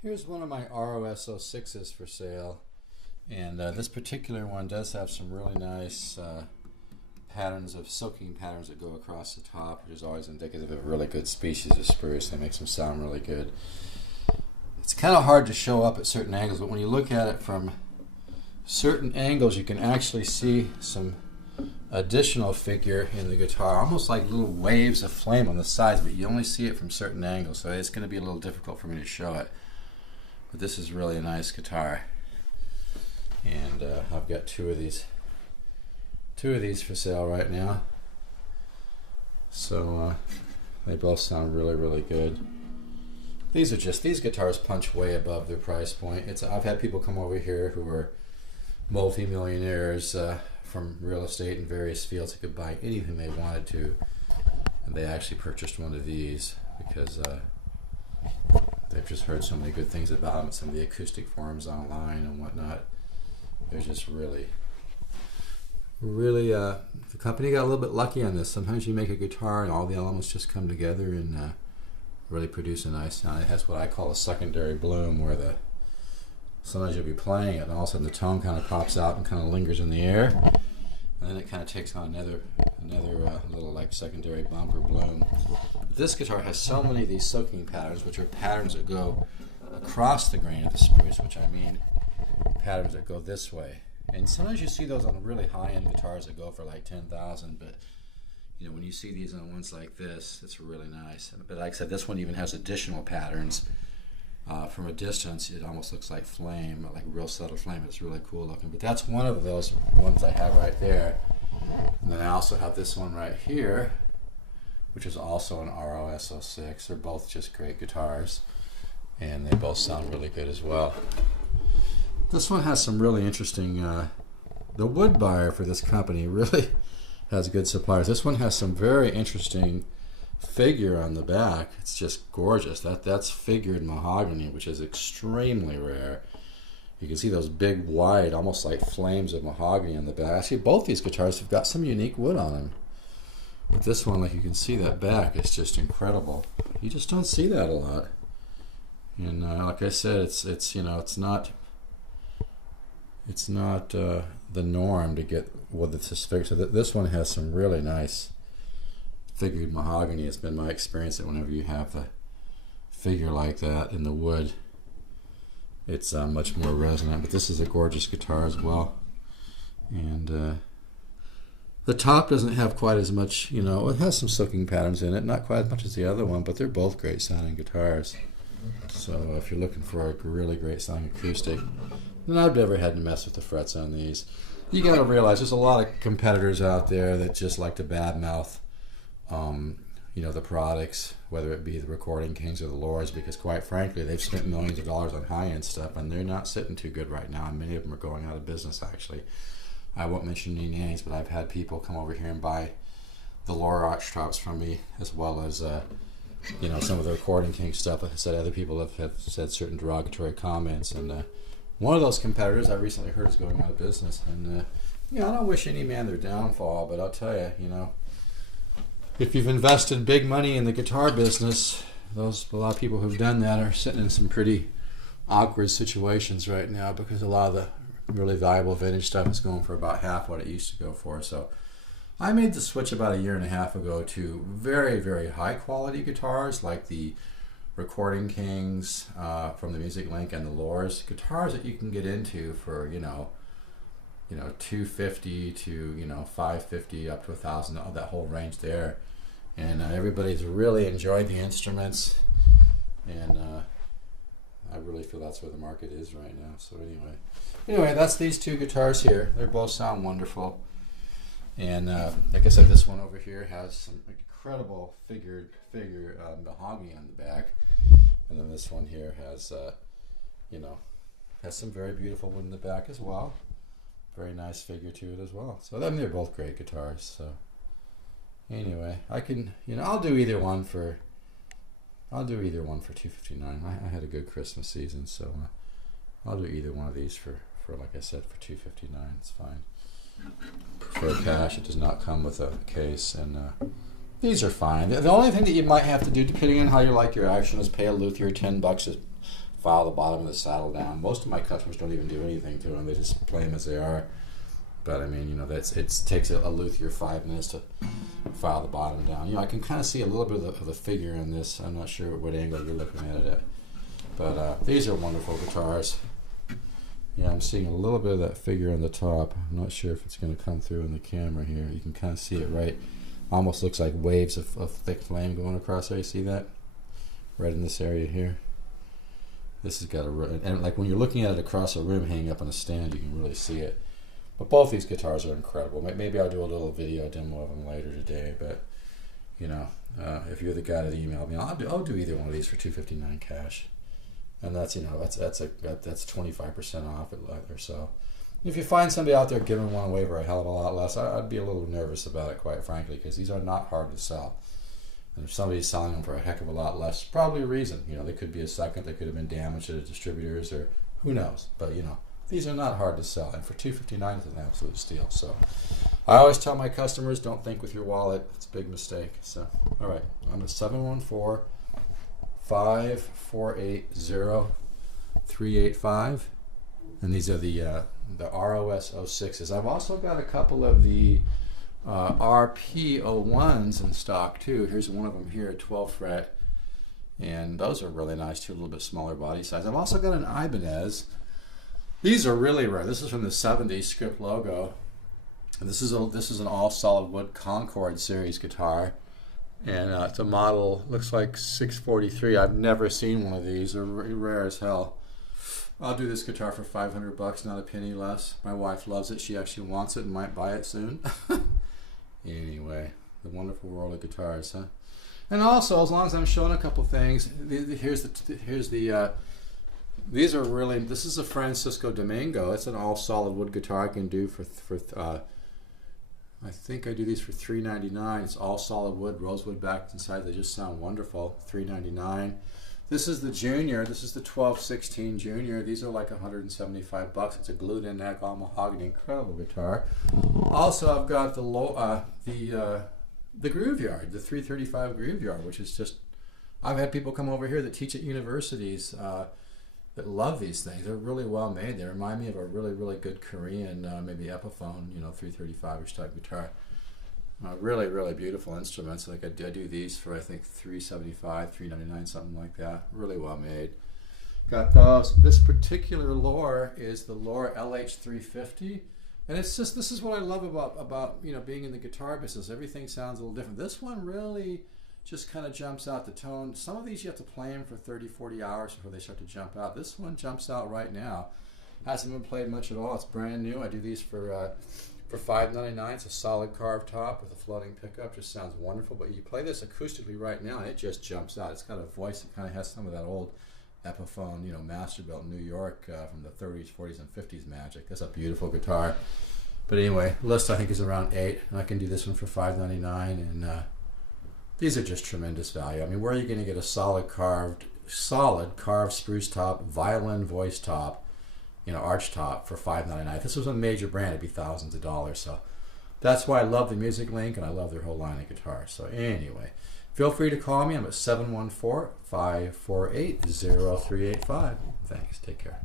Here's one of my ROS 06s for sale, and this particular one does have some really nice patterns of soaking patterns that go across the top, which is always indicative of a really good species of spruce. They make them sound really good. It's kind of hard to show up at certain angles, but when you look at it from certain angles, you can actually see some additional figure in the guitar, almost like little waves of flame on the sides, but you only see it from certain angles, so it's going to be a little difficult for me to show it. But this is really a nice guitar, and I've got two of these for sale right now. So they both sound really good. These guitars punch way above their price point. I've had people come over here who are multi-millionaires from real estate in various fields who could buy anything they wanted to, and they actually purchased one of these because they've just heard so many good things about them at some of the acoustic forums online and whatnot. They're just really the company got a little bit lucky on this. Sometimes you make a guitar and all the elements just come together and really produce a nice sound. It has what I call a secondary bloom, where sometimes you'll be playing it and all of a sudden the tone kind of pops out and kind of lingers in the air, and then it kind of takes on another little like secondary bump or bloom. This guitar has so many of these soaking patterns, which are patterns that go across the grain of the spruce, which I mean patterns that go this way. And sometimes you see those on really high-end guitars that go for like $10,000, but you know, when you see these on ones like this, it's really nice. But like I said, this one even has additional patterns. From a distance, it almost looks like flame, like real subtle flame. It's really cool looking. But that's one of those ones I have right there. And then I also have this one right here, which is also an ROS 06. They're both just great guitars, and they both sound really good as well. This one has some really interesting, the wood buyer for this company really has good suppliers. This one has some very interesting figure on the back. It's just gorgeous. That's figured mahogany, which is extremely rare. You can see those big wide, almost like flames of mahogany on the back. Actually, both these guitars have got some unique wood on them. But this one, like you can see that back, it's just incredible. You just don't see that a lot. And like I said, it's you know, it's not the norm to get with this figure. So this one has some really nice figured mahogany. It's been my experience that whenever you have a figure like that in the wood, it's much more resonant. But this is a gorgeous guitar as well, and the top doesn't have quite as much, you know, it has some soaking patterns in it, not quite as much as the other one, but they're both great sounding guitars. So if you're looking for a really great sounding acoustic, then I've never had to mess with the frets on these. You got to realize there's a lot of competitors out there that just like to badmouth you know, the products, whether it be the Recording Kings or the Lords, because quite frankly they've spent millions of dollars on high-end stuff and they're not sitting too good right now, and many of them are going out of business. Actually, I won't mention any names, but I've had people come over here and buy the lower arch tops from me, as well as you know, some of the Recording King stuff. Like I said, other people have said certain derogatory comments, and one of those competitors I recently heard is going out of business. And you know, I don't wish any man their downfall, but I'll tell you, you know, if you've invested big money in the guitar business, a lot of people who've done that are sitting in some pretty awkward situations right now, because a lot of the really valuable vintage stuff is going for about half what it used to go for. So I made the switch about 1.5 years ago to very high quality guitars like the Recording Kings from the Music Link and the Lords, guitars that you can get into for you know $250 to, you know, $550 up to $1,000, that whole range there. And everybody's really enjoyed the instruments, and I really feel that's where the market is right now. So anyway, that's these two guitars here. They both sound wonderful, and like I said, this one over here has some incredible figure mahogany on the back, and then this one here has you know, has some very beautiful wood in the back as well. Very nice figure to it as well. So then they're both great guitars. So anyway, I can, you know, I'll do either one for $259. I had a good Christmas season, so I'll do either one of these for like I said, for $259. It's fine. Prefer cash. It does not come with a case, and these are fine. The only thing that you might have to do, depending on how you like your action, is pay a luthier $10 file the bottom of the saddle down. Most of my customers don't even do anything to them; they just play them as they are. But I mean, you know, it takes a luthier 5 minutes to file the bottom down. You know, I can kind of see a little bit of the figure in this. I'm not sure what angle you're looking at it at, but these are wonderful guitars. Yeah, I'm seeing a little bit of that figure on the top. I'm not sure if it's going to come through in the camera here. You can kind of see it right. Almost looks like waves of thick flame going across there. You see that? Right in this area here. This has got a, and like when you're looking at it across a room hanging up on a stand, you can really see it. But both these guitars are incredible. Maybe I'll do a little video demo of them later today. But you know, if you're the guy that emailed me, I'll do either one of these for $259 cash, and that's, you know, that's 25% off at leather. So if you find somebody out there giving one away for a hell of a lot less, I'd be a little nervous about it, quite frankly, because these are not hard to sell. And if somebody's selling them for a heck of a lot less, probably a reason. You know, they could be a second, they could have been damaged at a distributor's, or who knows. But you know, these are not hard to sell, and for $259 it's an absolute steal. So I always tell my customers, don't think with your wallet. It's a big mistake. So all right, I'm at 714-548-0385, and these are the ROS 06s. I've also got a couple of the RP 01s in stock too. Here's one of them here, 12 fret, and those are really nice too, a little bit smaller body size. I've also got an Ibanez. These are really rare. This is from the 70s, script logo. And this is an all solid wood Concord series guitar, and it's a model, looks like 643. I've never seen one of these. They're rare as hell. I'll do this guitar for $500, not a penny less. My wife loves it. She actually wants it and might buy it soon. Anyway, the wonderful world of guitars, huh? And also, as long as I'm showing a couple things, these are really, this is a Francisco Domingo. It's an all solid wood guitar I can do for I think I do these for $399. It's all solid wood, rosewood backed inside. They just sound wonderful. $399. This is the Junior. This is the 1216 Junior. These are like $175. It's a glued in neck, all mahogany, incredible guitar. Also, I've got the Grooveyard, the 335 Grooveyard, which is just, I've had people come over here that teach at universities that love these things. They're really well made. They remind me of a really, really good Korean, maybe Epiphone, you know, 335-ish type guitar. Really, really beautiful instruments. Like I do these for, I think, $375, $399, something like that. Really well made. Got those. This particular Lore is the Lore LH350, and it's just, this is what I love about you know, being in the guitar business. Everything sounds a little different. This one really just kind of jumps out the tone. Some of these you have to play them for 30, 40 hours before they start to jump out. This one jumps out right now. Hasn't been played much at all. It's brand new. I do these for $5.99. It's a solid carved top with a floating pickup. Just sounds wonderful. But you play this acoustically right now, and it just jumps out. It's got a voice that kind of has some of that old Epiphone, you know, Masterbuilt New York from the 30s, 40s, and 50s magic. That's a beautiful guitar. But anyway, list I think is around $8, and I can do this one for $5.99. And these are just tremendous value. I mean, where are you going to get a solid carved spruce top, violin voice top, you know, arch top for $5.99? If this was a major brand, it'd be thousands of dollars. So that's why I love the Music Link, and I love their whole line of guitars. So anyway, feel free to call me. I'm at 714-548-0385. Thanks. Take care.